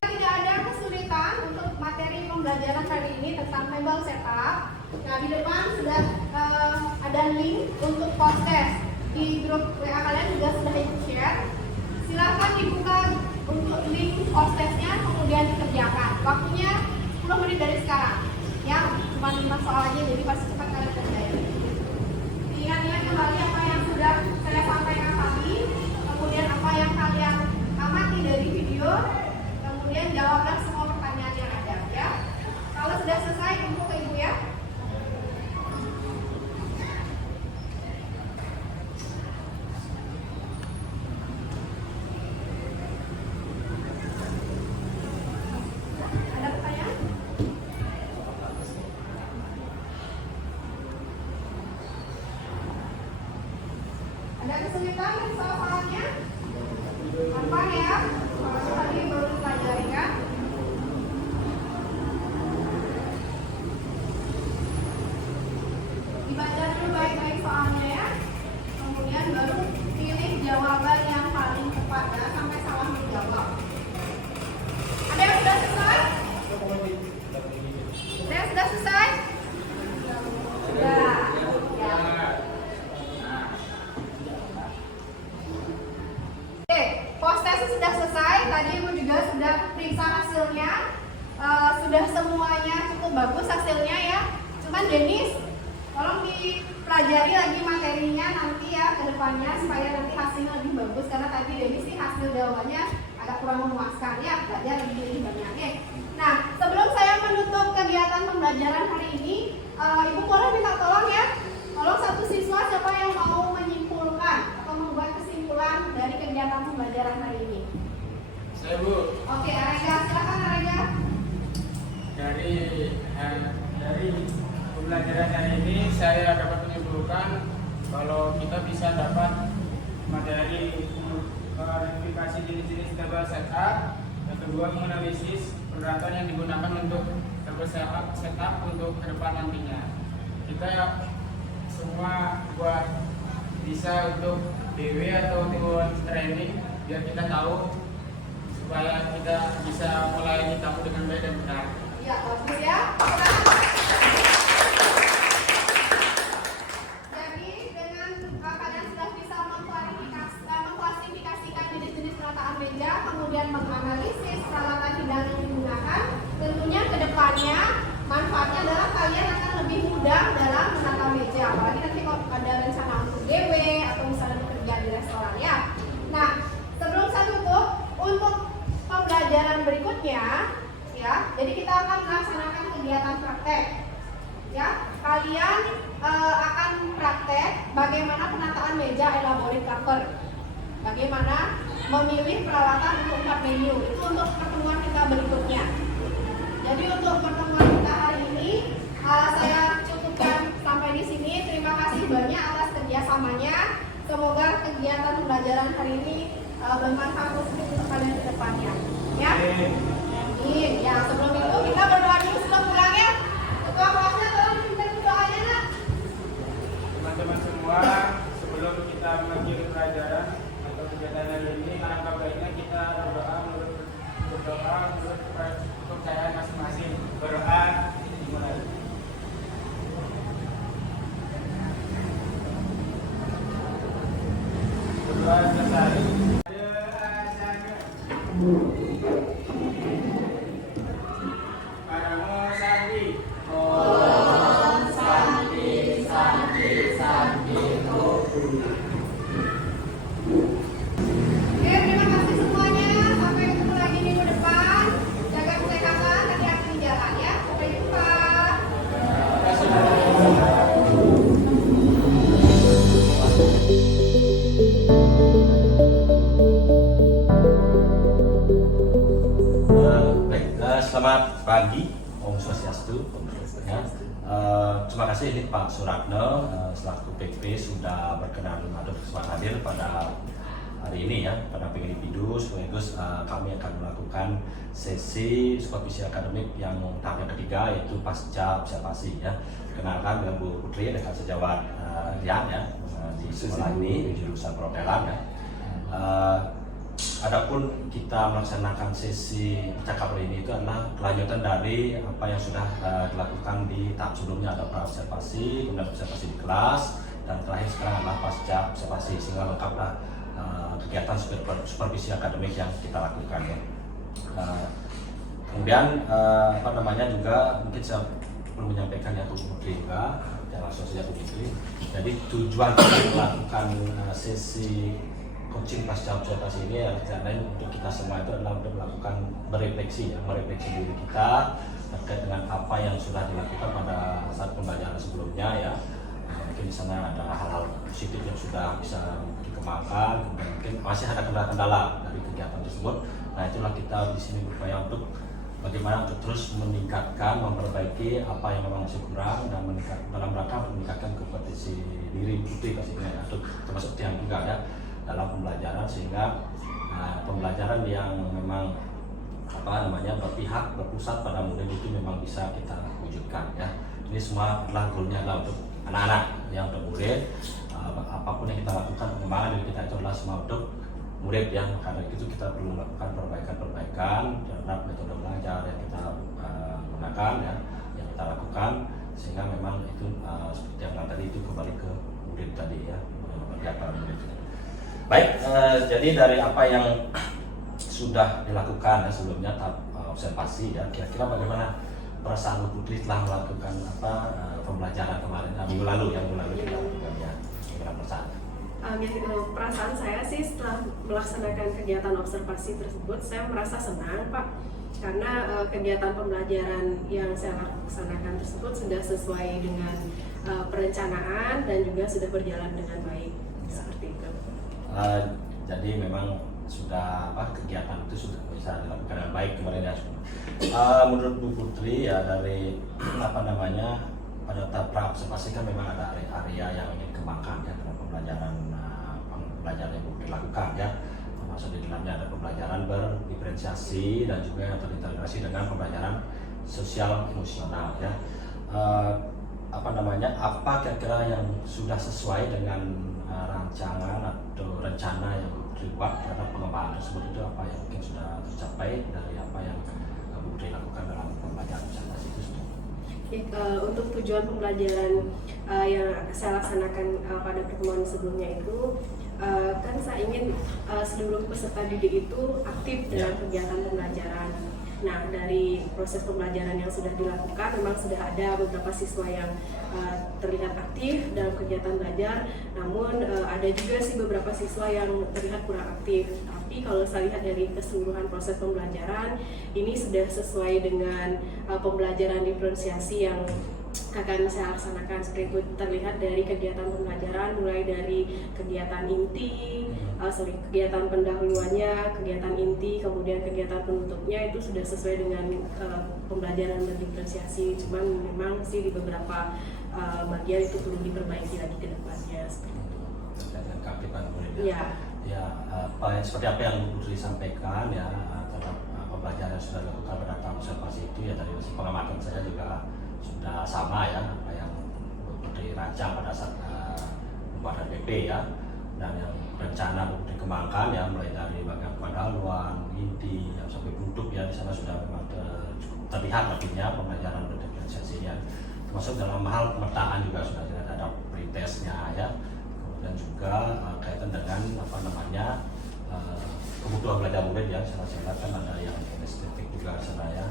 tidak ada kesulitan untuk materi pembelajaran hari ini tentang table setup. Nah di depan sudah ada link untuk post test di grup WA kalian juga sudah ikut share. Silakan dibuka untuk link post testnya kemudian dikerjakan. Waktunya 10 menit dari sekarang. Ya, cuma 5 soal aja jadi pasti cepat kalian kerjain. Ingat-ingat kembali apa yang sudah saya sampaikan tadi, kemudian apa yang kalian amati dari video, kemudian jawablah semua pertanyaan yang ada ya. Kalau sudah selesai kumpul ke ibu ya. Ada pertanyaan? Ada kesulitan dari soal-soalnya? sudah selesai? Sudah. Ya. Oke, pos tesnya sudah selesai. Tadi Ibu juga sudah periksa hasilnya. Sudah semuanya cukup bagus hasilnya ya. Cuman Denis, tolong dipelajari lagi materinya nanti ya ke depannya supaya nanti hasilnya lebih bagus, karena tadi Denis sih hasil jawabannya agak kurang memuaskan ya, belajar lebih banyak. Oke. Nah, sebelum saya menutup kegiatan pembelajaran hari ini, Ibu boleh minta tolong ya. Tolong satu siswa siapa yang mau menyimpulkan atau membuat kesimpulan dari kegiatan pembelajaran hari ini. Saya Bu. Oke, Arega, silakan Arega. Dari pembelajaran hari ini saya dapat menyimpulkan kalau kita bisa dapat materi klarifikasi jenis-jenis tabel setup, yang kedua menganalisis peralatan yang digunakan untuk tabel setup untuk ke depan nantinya. Kita semua buat bisa untuk DW atau tim training biar kita tahu supaya kita bisa melayani tamu dengan baik dan benar. Ya, bagus ya. Jadi dengan kalian sudah bisa mengklasifikasikan jenis-jenis penataan meja, kemudian menganalisis peralatan hidangan yang digunakan, tentunya ke depannya manfaatnya adalah kalian akan lebih mudah dalam menata meja. Apalagi nanti kalau ada rencana untuk GW atau misalnya bekerja di restoran ya. Nah, sebelum saya tutup, untuk pembelajaran berikutnya ya, jadi kita akan melaksanakan kegiatan praktek ya. Kalian akan praktek bagaimana penataan meja elaborate cover, bagaimana memilih peralatan untuk 4 menu. Itu untuk pertemuan kita berikutnya. Jadi untuk pertemuan kita hari ini saya cukupkan sampai di sini. Terima kasih banyak atas kerjasamanya. Semoga kegiatan pembelajaran hari ini bermanfaat untuk kalian ke depannya ya. Ya, sebelum itu kita berdoa dulu sebelum pulang ya. Ketua kelasnya tolong dipimpin doanya nak. Teman-teman semua, sebelum kita mengakhiri pelajaran atau kegiatan hari ini, alangkah baiknya kita berdoa menurut kepercayaan masing-masing. Berdoa dimulai. Berdoa selesai. Oke, terima kasih semuanya. Sampai ketemu lagi minggu depan. Jaga kesehatan, hati-hati di jalan ya. Sampai jumpa. Selamat pagi, Om Swastiastu. Ya. Terima kasih ini Pak Suratno selaku PP sudah berkenan hadir pada hari ini ya, pada PGDPIDU. Sekaligus kami akan melakukan sesi supervisi akademik yang tahap yang ketiga, yaitu pasca observasi ya. Kenalkan dengan Bu Putri dekat sejawat Rian ya, di sekolah ini di jurusan perhotelan ya. Adapun kita melaksanakan sesi cakap ini itu adalah kelanjutan dari apa yang sudah dilakukan di tahap sebelumnya, ada pra-observasi, kemudian observasi di kelas, dan terakhir sekarang adalah pasca observasi, sehingga lengkaplah kegiatan supervisi akademik yang kita lakukan ya. Kemudian juga mungkin saya perlu menyampaikan ya Bu Putri juga, langsung saja Bu Putri. Jadi tujuan kita melakukan sesi coaching pasca observasi ini adalah untuk kita semua itu adalah untuk melakukan merefleksi diri kita terkait dengan apa yang sudah dilakukan pada saat pembelajaran sebelumnya ya. Mungkin di sana ada hal-hal positif yang sudah bisa dikembangkan, mungkin masih ada kendala-kendala dari kegiatan tersebut. Nah, itulah kita di sini berupaya untuk bagaimana untuk terus meningkatkan, memperbaiki apa yang memang masih kurang, dan dalam rangka meningkatkan kompetensi diri Putri pastinya ya, termasuk Tiang juga ya, dalam pembelajaran, sehingga pembelajaran yang memang berpihak, berpusat pada murid itu memang bisa kita wujudkan ya. Ini semua adalah goalnya adalah untuk anak-anak yang untuk murid. Apapun yang kita lakukan, pengembangan diri kita itu adalah semua untuk murid ya. Karena itu kita perlu melakukan perbaikan terhadap metode belajar yang kita gunakan ya, yang kita lakukan. dilakukan, sehingga memang itu seperti yang tadi itu kembali ke murid tadi ya, para murid. Baik, jadi dari apa yang sudah dilakukan ya sebelumnya observasi ya, kira-kira bagaimana perasaan Bu Putri telah melakukan pembelajaran kemarin minggu lalu ya, dilakukan ya, kira perasaan. Perasaan saya sih setelah melaksanakan kegiatan observasi tersebut, saya merasa senang Pak, karena kegiatan pembelajaran yang saya laksanakan tersebut sudah sesuai dengan perencanaan dan juga sudah berjalan dengan baik, seperti itu. Jadi memang sudah kegiatan itu sudah bisa dilakukan dengan baik kemarin ya. Menurut Bu Putri ya, dari pada tahap pra-observasi kan memang ada area yang ingin dikembangkan ya dalam pembelajaran yang dilakukan ya, termasuk di dalamnya ada pembelajaran berdiferensiasi dan juga yang terintegrasi dengan pembelajaran sosial emosional ya. Apa kira-kira yang sudah sesuai dengan rancangan atau rencana yang dibuat terhadap pengembangan tersebut, itu apa yang mungkin sudah tercapai dari apa yang Bu Putri lakukan dalam pembelajaran observasi itu? Untuk tujuan pembelajaran yang saya laksanakan pada pertemuan sebelumnya itu, kan saya ingin seluruh peserta didik itu aktif dalam kegiatan pembelajaran. Nah, dari proses pembelajaran yang sudah dilakukan, memang sudah ada beberapa siswa yang terlihat aktif dalam kegiatan belajar, namun ada juga sih beberapa siswa yang terlihat kurang aktif. Tapi kalau saya lihat dari keseluruhan proses pembelajaran, ini sudah sesuai dengan pembelajaran diferensiasi yang akan saya laksanakan. Seperti itu terlihat dari kegiatan pembelajaran, mulai dari kegiatan inti, kegiatan pendahuluannya, kegiatan inti, kemudian kegiatan penutupnya, itu sudah sesuai dengan pembelajaran berdiferensiasi. Cuman memang sih di beberapa bagian itu perlu diperbaiki lagi ke depannya, seperti itu. Dan keaktifan murid ya. Ya, seperti apa yang Bu Putri sampaikan ya, terhadap pembelajaran yang sudah dilakukan pada tahap observasi itu ya, dari pengamatan saya juga sudah sama ya, apa yang Bu Putri rancang pada saat pembuatan BP ya, dan yang rencana Bu Putri kembangkan ya, mulai dari bagian pendahuluan, inti, sampai penutup ya, di sana sudah memang terlihat artinya pembelajaran berdiferensiasinya, termasuk dalam hal pemetaan juga sudah ada pretestnya ya. Dan juga kaitan dengan kebutuhan belajar murid ya, saya kan ada yang estetik juga sana ya,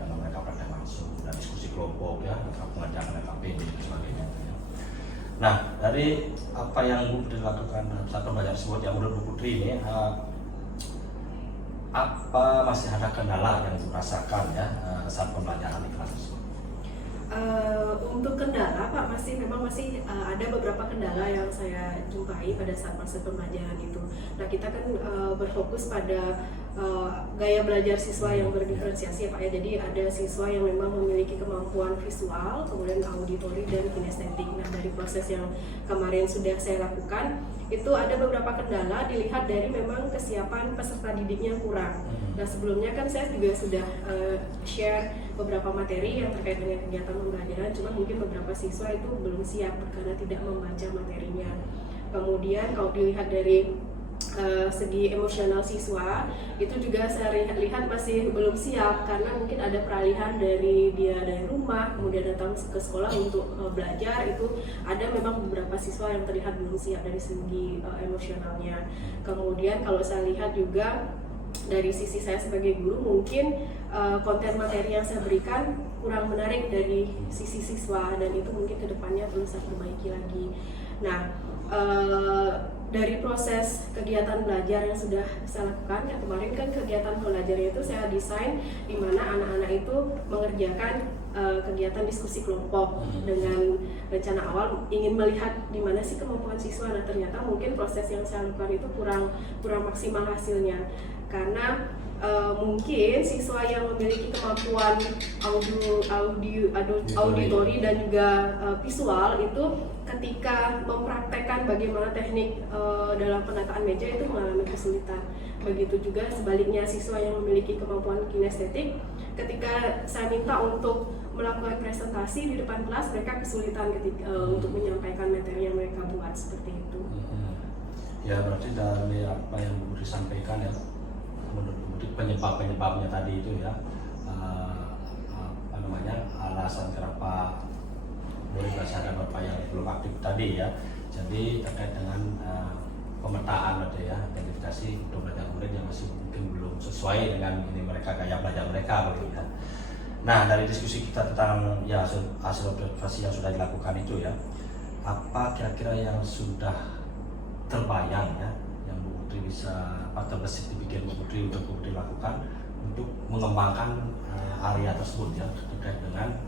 dalam mereka praktek langsung dan diskusi kelompok ya, pengajaran LKPD dan sebagainya ya. Nah, dari apa yang Bu Putri lakukan saat pembelajaran tersebut yang menurut Bu Putri ini, apa masih ada kendala yang dirasakan ya saat pembelajaran di kelas tersebut? Untuk kendala Pak, memang masih ada beberapa kendala yang saya jumpai pada saat proses pembelajaran itu. Nah, kita kan berfokus pada gaya belajar siswa yang berdiferensiasi ya Pak ya. Jadi ada siswa yang memang memiliki kemampuan visual, kemudian auditori dan kinestetik. Nah, dari proses yang kemarin sudah saya lakukan, itu ada beberapa kendala dilihat dari memang kesiapan peserta didiknya kurang. Nah, sebelumnya kan saya juga sudah share beberapa materi yang terkait dengan kegiatan pembelajaran, cuma mungkin beberapa siswa itu belum siap karena tidak membaca materinya. Kemudian kalau dilihat dari segi emosional siswa, itu juga saya lihat masih belum siap karena mungkin ada peralihan dari rumah kemudian datang ke sekolah untuk belajar. Itu ada memang beberapa siswa yang terlihat belum siap dari segi emosionalnya. Kemudian kalau saya lihat juga dari sisi saya sebagai guru, mungkin konten materi yang saya berikan kurang menarik dari sisi siswa, dan itu mungkin kedepannya perlu saya perbaiki lagi. Nah, dari proses kegiatan belajar yang sudah saya lakukan, ya kemarin kan kegiatan belajarnya itu saya desain di mana anak-anak itu mengerjakan kegiatan diskusi kelompok dengan rencana awal ingin melihat di mana sih kemampuan siswa. Nah, ternyata mungkin proses yang saya lakukan itu kurang maksimal hasilnya, karena mungkin siswa yang memiliki kemampuan auditori dan juga visual itu ketika mempraktekkan bagaimana teknik dalam penataan meja itu mengalami kesulitan. Begitu juga sebaliknya, siswa yang memiliki kemampuan kinestetik, ketika saya minta untuk melakukan presentasi di depan kelas, mereka kesulitan ketika untuk menyampaikan materi yang mereka buat, seperti itu. Ya, berarti dari apa yang Bu Putri sampaikan ya, menurut penyebabnya tadi itu ya, alasan kenapa aktif tadi ya. Jadi terkait dengan pemetaan ada ya, identifikasi untuk murid yang masih mungkin belum sesuai dengan ini mereka gaya belajar mereka begitu ya. Nah, dari diskusi kita tentang ya hasil observasi yang sudah dilakukan itu ya, apa kira-kira yang sudah terbayang ya, yang Bu Putri bisa terbesit di pikiran Bu Putri untuk Bu Putri lakukan untuk mengembangkan area tersebut ya, terkait dengan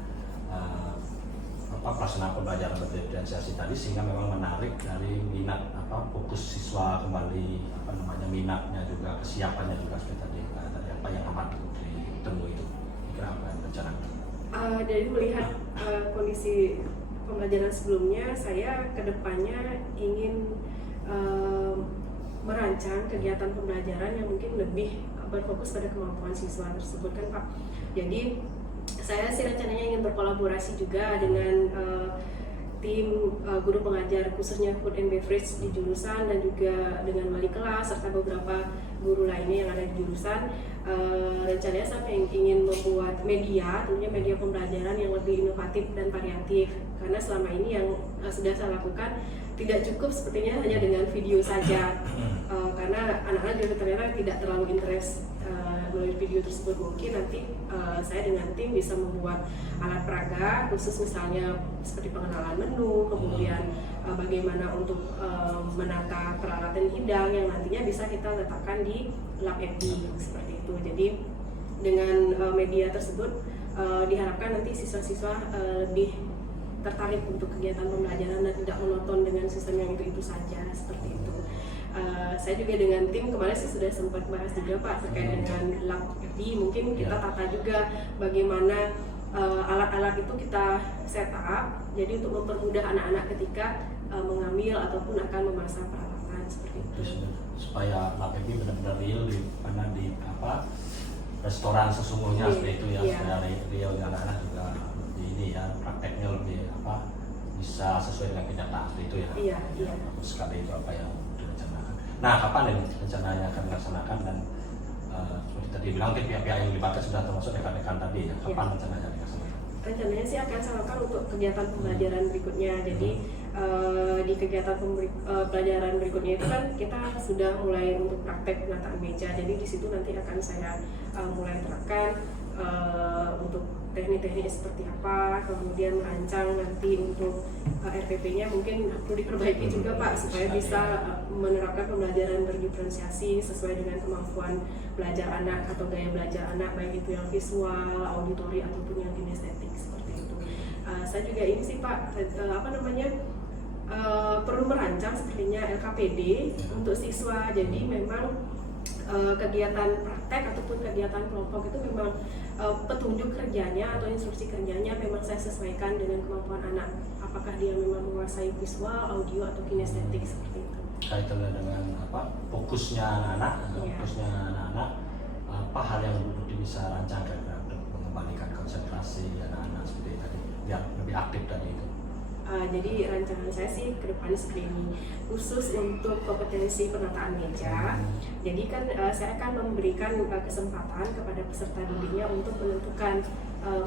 pelaksanaan pembelajaran berdiferensiasi tadi, sehingga memang menarik dari minat fokus siswa kembali minatnya juga, kesiapannya juga seperti tadi apa yang amat ditemui itu, kira apa yang rencana? Dari melihat kondisi pembelajaran sebelumnya, saya kedepannya ingin merancang kegiatan pembelajaran yang mungkin lebih berfokus pada kemampuan siswa tersebut kan Pak. Jadi saya sih rencananya ingin berkolaborasi juga dengan tim guru pengajar khususnya food and beverage di jurusan, dan juga dengan wali kelas serta beberapa guru lainnya yang ada di jurusan. Rencananya saya ingin membuat media, tentunya media pembelajaran yang lebih inovatif dan variatif, karena selama ini yang sudah saya lakukan tidak cukup sepertinya hanya dengan video saja, karena anak-anak juga ternyata tidak terlalu interest melalui video tersebut. Mungkin nanti saya dengan tim bisa membuat alat peraga khusus, misalnya seperti pengenalan menu, kemudian bagaimana untuk menata peralatan hidang yang nantinya bisa kita letakkan di lab FB seperti itu. Jadi dengan media tersebut diharapkan nanti siswa-siswa lebih tertarik untuk kegiatan pembelajaran dan tidak monoton dengan sistem yang itu saja seperti itu. Saya juga dengan tim kemarin saya sudah sempat bahas juga Pak terkait dengan lab FB, mungkin kita tata juga bagaimana alat-alat itu kita set up, jadi untuk mempermudah anak-anak ketika mengambil ataupun akan memasang peralatan seperti itu. Supaya lab FB benar-benar real di restoran sesungguhnya seperti itu ya, supaya real anak-anak juga ini ya, prakteknya lebih bisa sesuai dengan kenyataan seperti itu ya. Iya. Bagus sekali itu apa yang direncanakan. Nah, kapan ini rencananya akan dilaksanakan, dan seperti tadi bilang pihak-pihak yang dilibatkan sudah termasuk rekan-rekan tadi ya. Kapan rencananya dilaksanakan? Rencananya sih akan saya lakukan untuk kegiatan pembelajaran berikutnya. Jadi di kegiatan pelajaran berikutnya itu kan kita sudah mulai untuk praktek penataan meja. Jadi di situ nanti akan saya mulai terapkan untuk teknik-teknik seperti apa, kemudian merancang nanti untuk RPP-nya mungkin perlu diperbaiki juga Pak, supaya bisa menerapkan pembelajaran berdiferensiasi sesuai dengan kemampuan belajar anak atau gaya belajar anak, baik itu yang visual, auditori ataupun yang kinestetik seperti itu. Saya juga ini sih Pak, perlu merancang sepertinya LKPD untuk siswa. Jadi memang kegiatan praktek ataupun kegiatan kelompok itu memang petunjuk kerjanya atau instruksi kerjanya memang saya sesuaikan dengan kemampuan anak, apakah dia memang menguasai visual, audio atau kinestetik seperti itu. Kaitannya dengan fokusnya anak-anak, apa hal yang bisa rancangkan untuk mengembalikan konsentrasi anak-anak seperti tadi, biar lebih aktif tadi itu. Jadi rancangan saya sih ke depannya seperti ini, khusus untuk kompetensi penataan meja. Jadi kan saya akan memberikan kesempatan kepada peserta didiknya untuk menentukan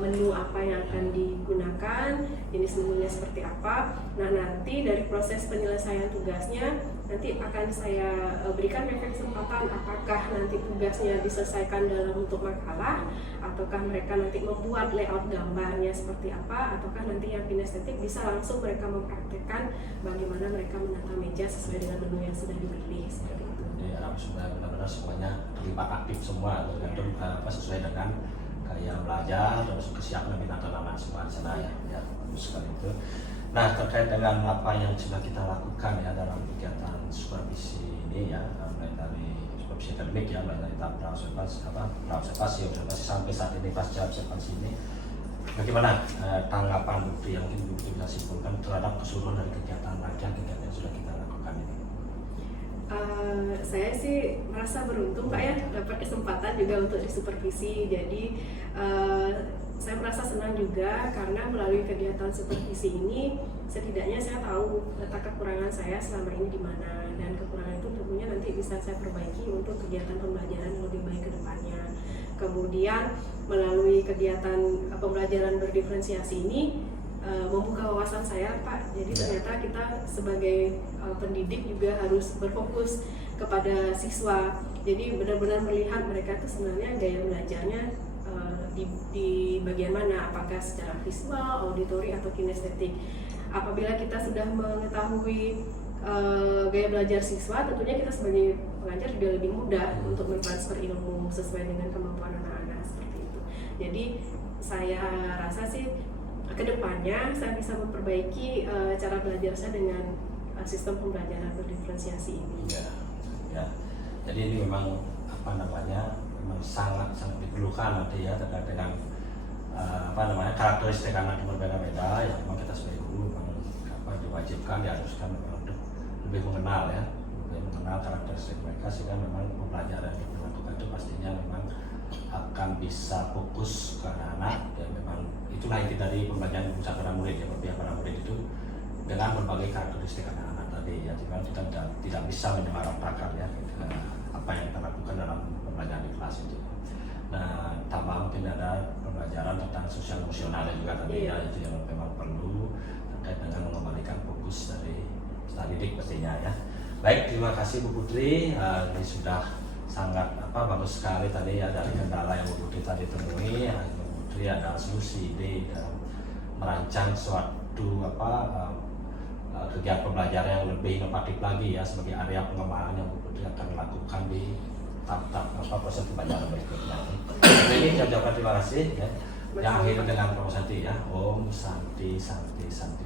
menu apa yang akan digunakan, jenis menunya seperti apa. Nah, nanti dari proses penyelesaian tugasnya nanti akan saya berikan mereka kesempatan apakah nanti tugasnya diselesaikan dalam bentuk makalah, ataukah mereka nanti membuat layout gambarnya seperti apa, ataukah nanti yang kinestetik bisa langsung mereka mempraktekkan bagaimana mereka menata meja sesuai dengan menu yang sudah diberi seperti itu. Jadi supaya benar-benar semuanya terlibat aktif semua, tergantung sesuai dengan gaya belajar dan kesiapan minat anak-anak semua di sana ya, bagus sekali itu. Nah, terkait dengan apa yang sudah kita lakukan ya dalam kegiatan supervisi ini ya, mulai dari supervisi akademik ya, mulai dari tahap observasi sampai saat ini pasca observasi ini, bagaimana tanggapan Bukti yang mungkin Bukti bisa simpulkan terhadap keseluruhan dari kegiatan kegiatan yang sudah kita lakukan ini? Saya sih merasa beruntung Pak ya, dapat kesempatan juga untuk disupervisi. Jadi saya merasa senang juga karena melalui kegiatan supervisi ini setidaknya saya tahu letak kekurangan saya selama ini di mana, dan kekurangan itu tentunya nanti bisa saya perbaiki untuk kegiatan pembelajaran yang lebih baik ke depannya. Kemudian melalui kegiatan pembelajaran berdiferensiasi ini membuka wawasan saya, Pak. Jadi ternyata kita sebagai pendidik juga harus berfokus kepada siswa. Jadi benar-benar melihat mereka itu sebenarnya gaya belajarnya di bagian mana, apakah secara visual, auditori, atau kinestetik. Apabila kita sudah mengetahui gaya belajar siswa, tentunya kita sebagai pengajar juga lebih mudah untuk mentransfer ilmu sesuai dengan kemampuan anak-anak seperti itu. Jadi saya rasa sih kedepannya saya bisa memperbaiki cara belajar saya dengan sistem pembelajaran berdiferensiasi ini. Ya. Jadi ini memang memang sangat diperlukan nanti ya terkait dengan karakteristik anak yang berbeda-beda, ya memang kita sebagai guru memang diwajibkan, diharuskan memang untuk lebih mengenal karakteristik mereka, sehingga memang pembelajaran yang dilakukan itu pastinya memang akan bisa fokus ke anak-anak. Ya memang itulah inti dari pembelajaran pusat pada murid, ya berpihak pada murid itu dengan berbagai karakteristik anak-anak tadi, ya dimana kita tidak bisa menyamaratakan ya apa yang kita lakukan dalam pembelajaran di kelas itu. Nah, tambah mungkin ada pembelajaran tentang sosial emosional juga tadi ya, itu yang memang perlu terkait dengan mengembalikan fokus dari peserta didik pastinya ya. Baik, terima kasih Bu Putri. Ini sudah sangat bagus sekali tadi ya dari kendala yang Bu Putri tadi temui. Bu Putri ada solusi ide dalam merancang suatu kegiatan pembelajaran yang lebih inovatif lagi ya, sebagai area pengembangan yang Bu Putri akan lakukan di tahap proses pembelajaran berikutnya. Ini saya ucapkan terima kasih ya. Yang akhir dengan Prof. Santi ya. Om Santi Santi Santi.